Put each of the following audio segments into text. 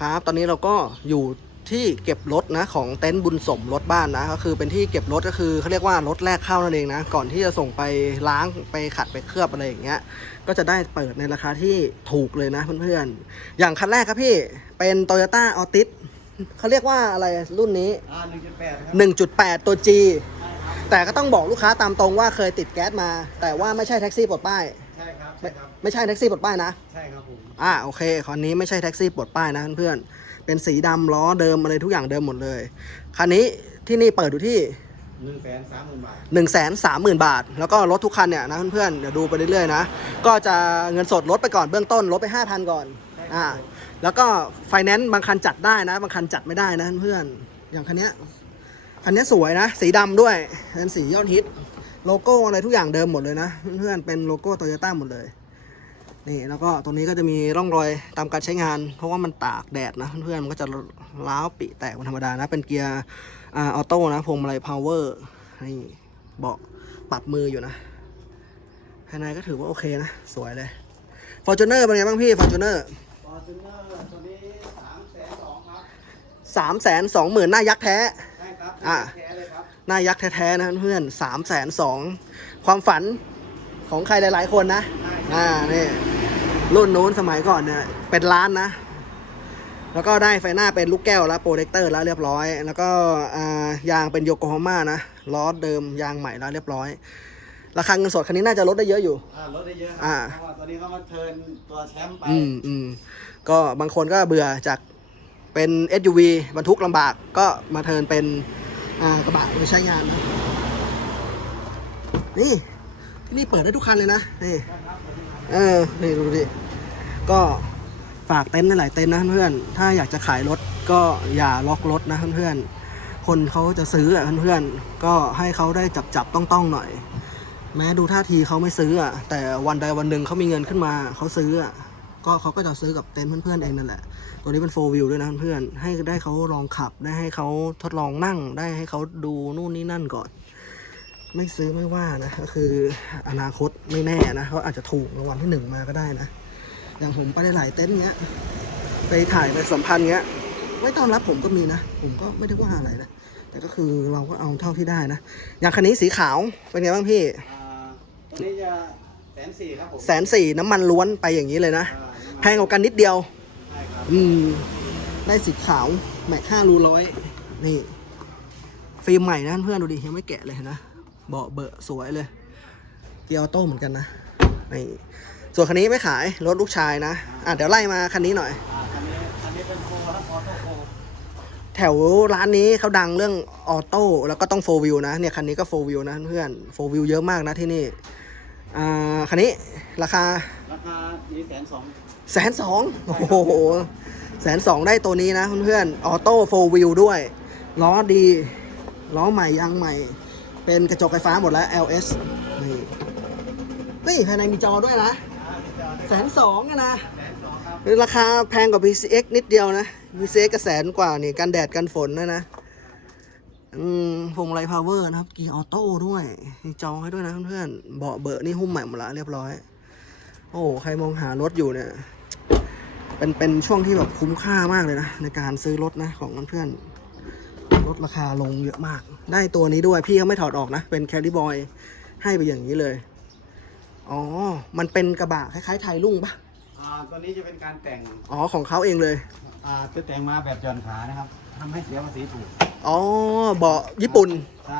ครับ ตอนนี้เราก็อยู่ที่เก็บรถนะของเต็นท์บุญสมรถบ้านนะก็คือเป็นที่เก็บรถก็คือเขาเรียกว่ารถแรกเข้านั่นเองนะก่อนที่จะส่งไปล้างไปขัดไปเคลือบอะไรอย่างเงี้ยก็จะได้เปิดในราคาที่ถูกเลยนะเพื่อนๆอย่างคันแรกครับพี่เป็น Toyota Altis เขาเรียกว่าอะไรรุ่นนี้หนึ่งจุดแปดครับ1.8 ตัว G แต่ก็ต้องบอกลูกค้าตามตรงว่าเคยติดแก๊สมา แต่ว่าไม่ใช่แท็กซี่ปลดป้าย ไม่ใช่ครับไม่ใช่แท็กซี่ปลดป้ายนะ ใช่ครับผม อ่าโอเคคันนี้ไม่ใช่แท็กซี่ปลดป้ายนะเพื่อนๆเป็นสีดำล้อเดิมอะไรทุกอย่างเดิมหมดเลยคันนี้ที่นี่เปิดอยู่ที่ หนึ่งแสนสามหมื่นบาท 1 3 0 0 0 0 บาท แล้วก็รถทุกคันเนี่ยนะเพื่อนๆเดี๋ยวดูไปเรื่อยๆนะก็จะเงินสดลดไปก่อนเบื้องต้นลดไป 5,000 ก่อนอ่าแล้วก็ไฟแนนซ์บางคันจัดได้นะ บางคันจัดไม่ได้นะเพื่อนๆอย่างคันเนี้ยคันเนี้ยสวยนะ สีดำด้วยเป็นสียอดฮิต โลโก้อะไรทุกอย่างเดิมหมดเลยนะ เพื่อนๆเป็นโลโก้โตโยต้าหมดเลยนี่แล้วก็ตรงนี้ก็จะมีร่องรอยตามการใช้งาน เพราะว่ามันตากแดดนะเพื่อนๆมันก็จะล้าวปิแตกเป็นธรรมดานะ เป็นเกียร์อ่าออโต้นะพวงมาลัยพาวเวอร์นี่เบาะปรับมืออยู่นะ ภายในก็ถือว่าโอเคนะ สวยเลย f o r t u n e r เป็นไงบ้างพี่ f o r t u n e r ฟอร์จูเนอร์ตัวนี้สามแสนสองครับสามแสนสองหมื่นหน้ายักษ์แท้ใช่ครับอ่าแท้เลยครับ หน้ายักษ์แท้ๆนะเพื่อนสามแสนสองความฝันของใครหลาย ๆ คนนะ อ่า นี่ รุ่นนู้นสมัยก่อนเนี่ย เป็นล้านนะ แล้วก็ได้ไฟหน้าเป็นลูกแก้วแล้วโปรเจคเตอร์แล้วเรียบร้อย แล้วก็อ่ายางเป็นโยโกฮาม่านะ ล้อเดิมยางใหม่แล้วเรียบร้อย ราคาเงินสดคันนี้น่าจะลดได้เยอะอยู่อ่าลดได้เยอะครัอ่าเพราะว่าตัวนี้เขามาเทิร์นตัวแชมป์ไป อืมอืมก็บางคนก็เบื่อจากเป็น SUV บรรทุกลำบากก็มาเทิร์นเป็นอ่า กระบะไปใช้งานนะนี่ที่นี่เปิดได้ทุกคันเลยนะนี่เออนี่ดูดิก็ฝากเต็นท์หลายเต็นท์นะเพื่อนถ้าอยากจะขายรถก็อย่าล็อกรถนะเพื่อนคนเขาจะซื้ออะเพื่อนๆ ก็ให้เขาได้จับจับต้องต้องหน่อย แม้ดูท่าทีเขาไม่ซื้ออะแต่วันใดวันหนึ่งเขามีเงินขึ้นมาเขาซื้ออะ ก็เขาก็จะซื้อกับเต็นท์เพื่อนๆเองนั่นแหละ ตัวนี้เป็นโฟวิวด้วยนะเพื่อนๆให้ได้เขาลองขับได้ให้เขาทดลองนั่งได้ให้เขาดูนู่นนี่นั่นก่อน ไม่ซื้อไม่ว่านะก็คืออนาคตไม่แน่นะเขาอาจจะถูกรางวัลที่หนึ่งมาก็ได้นะ อย่างผมไปได้หลายเต็นท์เงี้ย ไปถ่ายไปสัมพันธ์เงี้ยไม่ต้อนรับผมก็มีนะ ผมก็ไม่ได้ว่าอะไรนะ แต่ก็คือเราก็เอาเท่าที่ได้นะ อย่างคันนี้สีขาว เป็นไงบ้างพี่อ่าตัวนี้จะแสนสี่ครับผมแสนสี่น้ำมันล้วนไปอย่างนี้เลยนะอ่าน้ำมัน แพงกว่ากันนิดเดียวใช่ครับอืม ได้สีขาวแม็กห้ารูร้อยนี่ฟิล์มใหม่นะเพื่อนดูดิยังไม่แกะเลยนะเบาะเบอะสวยเลย เกียร์ออโต้เหมือนกันนะนี่ส่วนคันนี้ไม่ขายรถลูกชายนะอะเดี๋ยวไล่มาคันนี้หน่อยอ่าอันนี้อันนี้เป็นโฟร์แล้วออโต้โฟร์แถวร้านนี้เขาดังเรื่องออโต้แล้วก็ต้องโฟวิวนะเนี่ยคันนี้ก็โฟวิวนะเพื่อนโฟวิวเยอะมากนะที่นี่อ่าคันนี้ราคาราคานี้แสนสอง แสนสองโอ้โหแสนสองได้ตัวนี้นะเพื่อนๆออโต้โฟวิวด้วย ล้อดี ล้อใหม่ยางใหม่ เป็นกระจกไฟฟ้าหมดแล้ว LS นี่เฮ้ยภายในมีจอด้วยนะแสนสองนะแสนสองครับราคาแพงกว่า PCX นิดเดียวนะ PCX ก็แสนกว่านี่กันแดดกันฝนนะนะอืมพวงมาลัยพาวเวอร์นะครับ กีออโต้ด้วยมีจอให้ด้วยนะเพื่อนๆเบาะเบอะนี่หุ้มใหม่หมดละเรียบร้อย โอ้ใครมองหารถอยู่เนี่ย เป็นเป็นช่วงที่แบบคุ้มค่ามากเลยนะ ในการซื้อรถนะของเพื่อนๆลดราคาลงเยอะมาก ได้ตัวนี้ด้วยพี่เขาไม่ถอดออกนะ เป็นแคลิบอยให้ไปอย่างนี้เลย อ๋อ มันเป็นกระบะคล้ายๆไทยรุ่งปะอ่าตัวนี้จะเป็นการแต่งอ๋อของเขาเองเลยอ่าจะแต่งมาแบบหย่อนขานะครับทำให้เสียภาษีถูก อ๋อเบาะญี่ปุ่น ใช่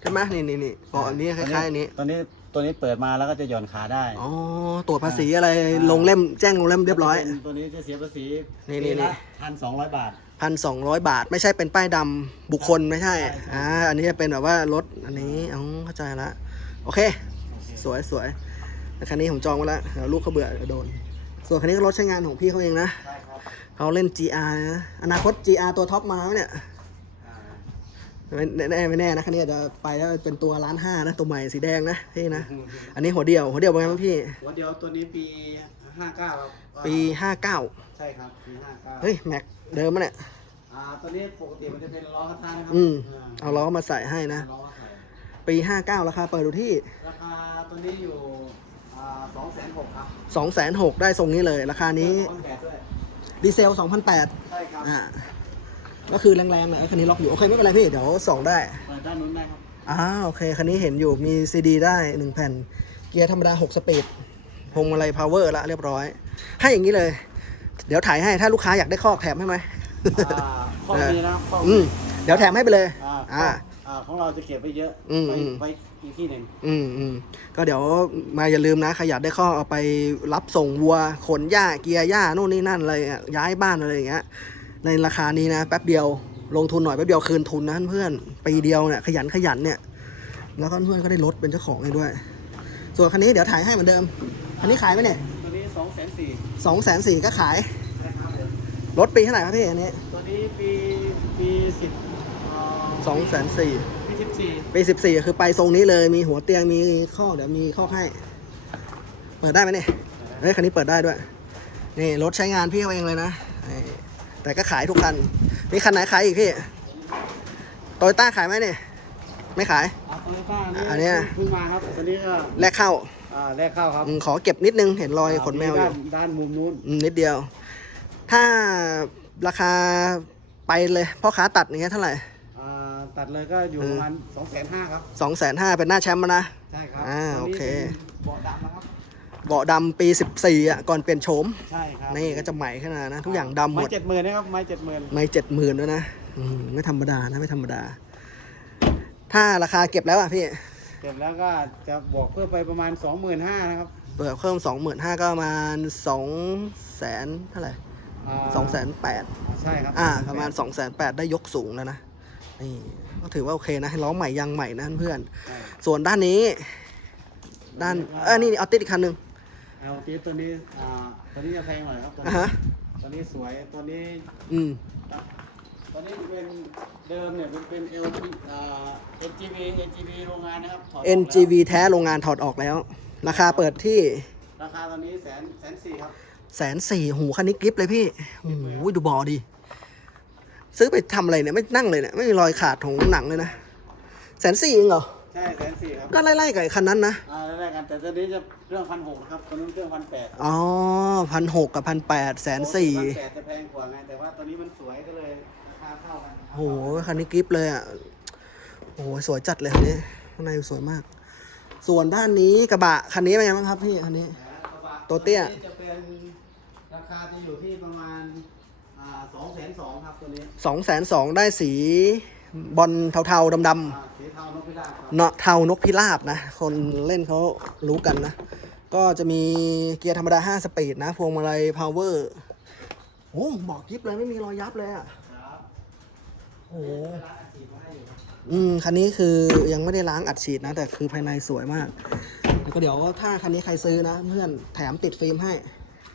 ใช่ไหมนี่นี่นี่เบาะอันนี้คล้ายๆอันนี้ตัวนี้ตัวนี้เปิดมาแล้วก็จะหย่อนขาได้อ๋อตรวจภาษีอะไรลงเล่มแจ้งลงเล่มเรียบร้อย ตัวนี้จะเสียภาษีนี่นี่นี่ พันสองร้อยบาทพันสองร้อยบาท ไม่ใช่เป็นป้ายดำบุคคลไม่ใช่ใช่ใช่อ่าอันนี้จะเป็นแบบว่ารถอันนี้อ๋อเข้าใจละโอเค สวยสวยแต่คันนี้ผมจองไว้แล้วเดี๋ยวลูกเขาเบื่อเดี๋ยวโดน ส่วนคันนี้ก็รถใช้งานของพี่เขาเองนะใช่ครับเขาเล่น GR นะอนาคต GR ตัวท็อปมาไหมเนี่ยอ่า ไม่แน่ไม่แน่นะคันนี้อาจจะไปแล้วเป็นตัวล้านห้านะตัวใหม่สีแดงนะพี่นะ อันนี้หัวเดียว หัวเดียวเป็นไงบ้างพี่ หัวเดียวตัวนี้ปีห้าเก้าครับปีห้าเก้าใช่ครับปีห้าเก้าเฮ้ยแม็กเดิมมะเนี่ยอ่าตัวนี้ปกติมันจะเป็นล้อคัทานะครัอืมาเอาล้อมาใส่ให้นะล้อใส่ปี59ราคาเปิดดูที่ ราคาตัวนี้อยู่สองแสนหกครับ2 6 0 0ได้ทรงนี้เลย ราคานี้พร้อมแถมด้วยดีเซล2008ใช่ครับอ่า ก็คือแรงๆนะคันนี้ล็อกอยู่ โอเค ไม่เป็นไรพี่ เดี๋ยวส่งได้เปิดด้านนู้นได้ครับอ่าโอเค คันนี้เห็นอยู่มีซีดีได้1แผ่น เกียร์ธรรมดา6สปีดพวงมาลัยพาวเวอร์ละเรียบร้อย ให้อย่างนี้เลย เดี๋ยวถ่ายให้ถ้าลูกค้าอยากได้คอกแถมให้ไหมอ่าข้อมีนะข้ออืมีมเดี๋ยวแถมให้ไปเลย อ่าอ่าอ่าของเราจะเก็บไว้เยอะอืมไว้อืมไว้อีกที่หนึ่งอืมอืมก็เดี๋ยวมาอย่าลืมนะใครอยากได้ข้อเอาไปรับส่งวัวขนหญ้าเกียร์หญ้าโน่นนี่นั่นอะไรอะย้ายบ้านอะไรอย่างเงี้ย ในราคานี้นะแป๊บเดียวลงทุนหน่อยแป๊บเดียวคืนทุนนะเพื่อนปีเดียวเนี่ยขยันขยันเนี่ยแล้วก็เพื่อนก็ได้รถเป็นเจ้าของเองด้วย ส่วนคันนี้เดี๋ยวถ่ายให้เหมือนเดิมคันนี้ขายไหมเนี่ยตัวนี้สองแสนสี่สองแสนสี่ก็ขายนะครับผมรถปีเท่าไหร่ครับพี่อันนี้ตัวนี้ปีปีสิบสองแสนสี่ปีสิบสี่ปีสิบสี่คือไปทรงนี้เลยมีหัวเตียงมีข้อเดี๋ยวมีข้อให้ เปิดได้ไหมเนี่ยเฮ้ยคันนี้เปิดได้ด้วยนี่รถใช้งานพี่เขาเองเลยนะนี่ แต่ก็ขายทุกคันมีคันไหนขายอีกพี่โตโยต้าขายไหมเนี่ย ไม่ขายอ่าโตโยต้าอันเนี้ย เพิ่งมาครับตัวนี้ก็แลกเข้าอ่าแรกเข้าครับอืมขอเก็บนิดนึงเห็นรอยขนแมวอด้ายู่ด้านมุมนู้นอืมนิดเดียว ถ้าราคาไปเลยพ่อค้าตัดอย่างเงี้ยเท่าไหร่อ่าตัดเลยก็อยู่เออประมาณสองแสนห้าครับ สองแสนห้าเป็นหน้าแชมป์มานะ ใช่ครับอ่าตัวนี้โอเคเป็นเบาะดำนะครับ เบาะดำปี 14อะก่อนเปลี่ยนโฉมใช่ครับนี่ก็จะใหม่ขึ้นมานะ ทุกอย่างดำหมไม้ดเจ็ดหมื่นนะครับไม้เจ็ดหมื่นไม่เจ็ดหมื่นด้วยนะอืมไม่ธรรมดานะไม่ธรรมดา ถ้าราคาเก็บแล้วอะพี่เก็บแล้วก็จะบวกเพิ่มไปประมาณสองหมื่นห้านะครับเปิดเพิ่มสองหมื่นห้าก็ประมาณสองแสนเท่าไหร่าสองแสนแปดใช่ครับอ่าประมาณสองแสนแปดได้ยกสูงแล้วนะนี่ก็ถือว่าโอเคนะล้อใหม่ยางใหม่นะเพื่อน ใช่ส่วนด้านนี้ ด้านเออนี่เอาติดอีกคันหนึ่ง เอาตีตัวนี้อ่าตัวนี้จะแพงหน่อยครับตัวอะนี้ฮะ ตัวนี้สวยตัวนี้อืม ตัวนี้เป็นเดิมเนี่ยมันเป็น L อ่า NGV NGV โรงงานนะครับถอดออกแล้ว NGV แท้โรงงานถอดออกแล้ว ราคาเปิดที่ราคาตอนนี้แสนแสนสี่ครับแสนสี่หูคันนี้กริฟเลยพี่โอ้โหดูบอดี ซื้อไปทำอะไรเนี่ย ไม่นั่งเลยเนี่ย ไม่มีรอยขาดของหนังเลยนะแสนสี่เองเหรอใช่แสนสี่ครับก็ไล่ๆกับไอ้คันนั้นนะอ่าแรกกันแต่ตัวนี้จะเครื่องพันหกครับตัวนู้นเครื่องพันแปดอ๋อพันหกกับพันแปดแสนสี่พันแปดจะแพงกว่าไงแต่ว่าตัวนี้มันสวยก็เลยราคาเท่ากันโหคันนี้กริฟเลยอะโอ้โหสวยจัดเลยคันนี้ข้างในสวยมาก ส่วนด้านนี้กระบะคันนี้เป็นไงบ้างครับพี่คันนี้ ตัวเตี้ย จะเป็นราคาจะอยู่ที่ประมาณสองแสนสองครับตัวนี้สองแสนสองได้สี บอลเทาๆดำๆเนาะเทานกพิราบนะ คนเล่นเขารู้กันนะ ก็จะมีเกียร์ธรรมดา 5 สปีดนะพวงมาลัยพาวเวอร์โอ้บอกยิบเลยไม่มีรอยยับเลยอะโอ้โหเวลาอัดฉีดมาให้อยู่ครับอืมคันนี้คือยังไม่ได้ล้างอัดฉีดนะ แต่คือภายในสวยมากแล้วก็เดี๋ยวถ้าคันนี้ใครซื้อนะ เพื่อนแถมติดฟิล์มให้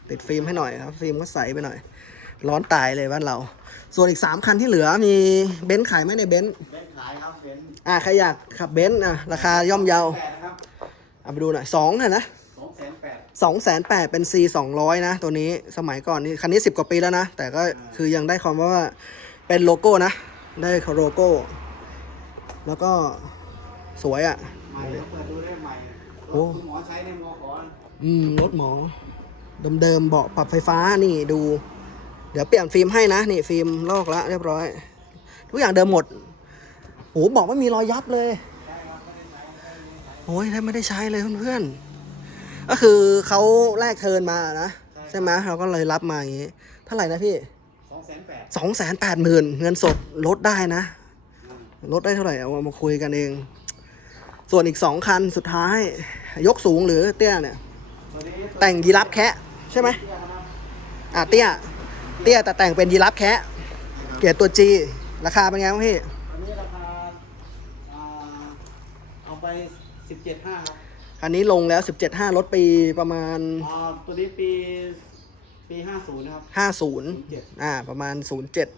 ติดฟิล์มให้หน่อยครับ ฟิล์มก็ใสไปหน่อย ร้อนตายเลยบ้านเรา ส่วนอีก 3 คันที่เหลือมีเบนซ์ขายไหมในเบนซ์เป็นขายครับเป็นอะใครอยากขับเบนซ์อะราคาย่อมเยาแปดนะครับเอาไปดูหน่อยสองอะนะสองแสนแปดสองแสนแปดเป็น C สองร้อยนะ ตัวนี้สมัยก่อนนี่คันนี้สิบกว่าปีแล้วนะ แต่ก็คือยังได้ความว่าเป็นโลโก้นะ ได้โลโก้ แล้วก็สวยอะ ใหม่เปิดดูได้ใหม่รโอ้ถคุณหมอใช้ในมอขออืม รถหมอ เดิมๆเบาะปรับไฟฟ้านี่ดู เดี๋ยวเปลี่ยนฟิล์มให้นะนี่ฟิล์มลอกแล้วเรียบร้อย ทุกอย่างเดิมหมดโหบอกไม่มีรอยยับเลยโอ้ยแทบไม่ได้ใช้เลยเพื่อนๆก็คือเขาแลกเทิร์นมานะใช่ไหมเราก็เลยรับมาอย่างงี้เท่าไหร่นะพี่สองแสนแปดสองแสนแปดหมื่นเงินสดลดได้นะลดได้เท่าไหร่เอามาคุยกันเอง ส่วนอีกสองคันสุดท้าย ยกสูงหรือเตี้ยเนี่ยตัวนี้แต่งยีรับแคะใช่ไหมเตี้ยนะครับอะเตี้ย เตี้ยแต่แต่งเป็นยีรับแคะเกียรติตัวจีราคาเป็นไงบ้างพี่ตัวนี้ราคาอ่าเอาไปสิบเจ็ดห้าครับคันนี้ลงแล้ว 17.5ลดปีประมาณ อ่าตัวนี้ปีปีห้าศูนย์นะครับ 50 07อ่า ประมาณ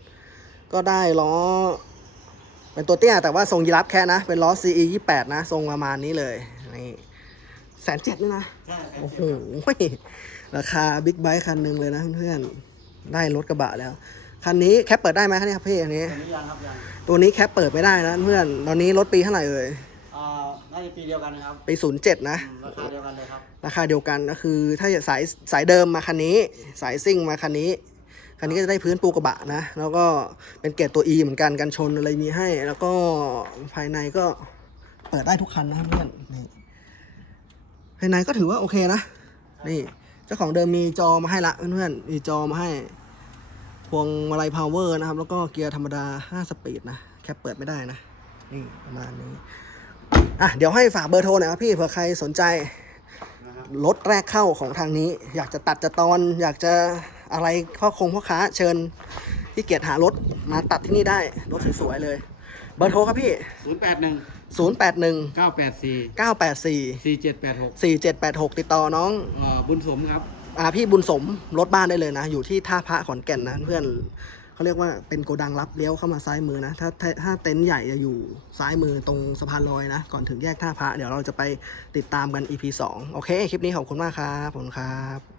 07 ก็ได้ล้อ เป็นตัวเตี้ยแต่ว่าทรงยีรับแค่นะ เป็นล้อ CE 28 นะ ทรงประมาณนี้เลย นี่แสนเจ็ดนี่นะ ใช่แสนโอ้โหเจ็ดราคาบิ๊กไบค์คันหนึ่งเลยนะเพื่อนๆ ได้รถกระบะแล้ว คันนี้แคปเปิดได้ไหมคันนี้ครับพี่อันนี้ตัวนี้ยังครับยังตัวนี้แคปเปิดไม่ได้นะเพื่อน ตอนนี้รถปีเท่าไหร่เอ่ย อ่าน่าจะปีเดียวกันนะครับปี07นะ อืมราคาเดียวกันเลยครับ ราคาเดียวกันก็คือถ้าสายสายเดิมมาคันนี้ สายซิ่งมาคันนี้ คันนี้ก็จะได้พื้นปูกระบะนะ แล้วก็เป็นเกรดตัว E เหมือนกันกันชนอะไรมีให้ แล้วก็ภายในก็เปิดได้ทุกคันนะเพื่อนนี่ภายในก็ถือว่าโอเคนะ นี่ เจ้าของเดิมมีจอมาให้ละเพื่อนๆ มีจอมาให้ พวงมาลัยพาวเวอร์นะครับ แล้วก็เกียร์ธรรมดา 5 สปีดนะ แคปเปิดไม่ได้นะ นี่ประมาณนี้ อะ เดี๋ยวให้ฝากเบอร์โทรหน่อยครับพี่ เผื่อใครสนใจนะครับรถแรกเข้าของทางนี้ อยากจะตัดจะตอน อยากจะอะไรพ่อคงพ่อค้า เชิญที่เกียรติหารถมาตัดที่นี่ได้ รถสวยๆเลย เบอร์โทรครับพี่ศูนย์แปดหนึ่ง 081เก้าแปดสี่984สี่เจ็ดแปดหก4786 ติดต่อน้องบุญสมครับ อ่าพี่บุญสมรถบ้านได้เลยนะ อยู่ที่ท่าพระขอนแก่นนะเพื่อนเขาเรียกว่าเป็นโกดังรับเลี้ยวเข้ามาซ้ายมือนะ ถ้าถ้าถ้าเต็นท์ใหญ่จะอยู่ซ้ายมือตรงสะพานลอยนะ ก่อนถึงแยกท่าพระเดี๋ยวเราจะไปติดตามกัน EP 2 โอเค คลิปนี้ขอบคุณมากครับ ขอบคุณครับ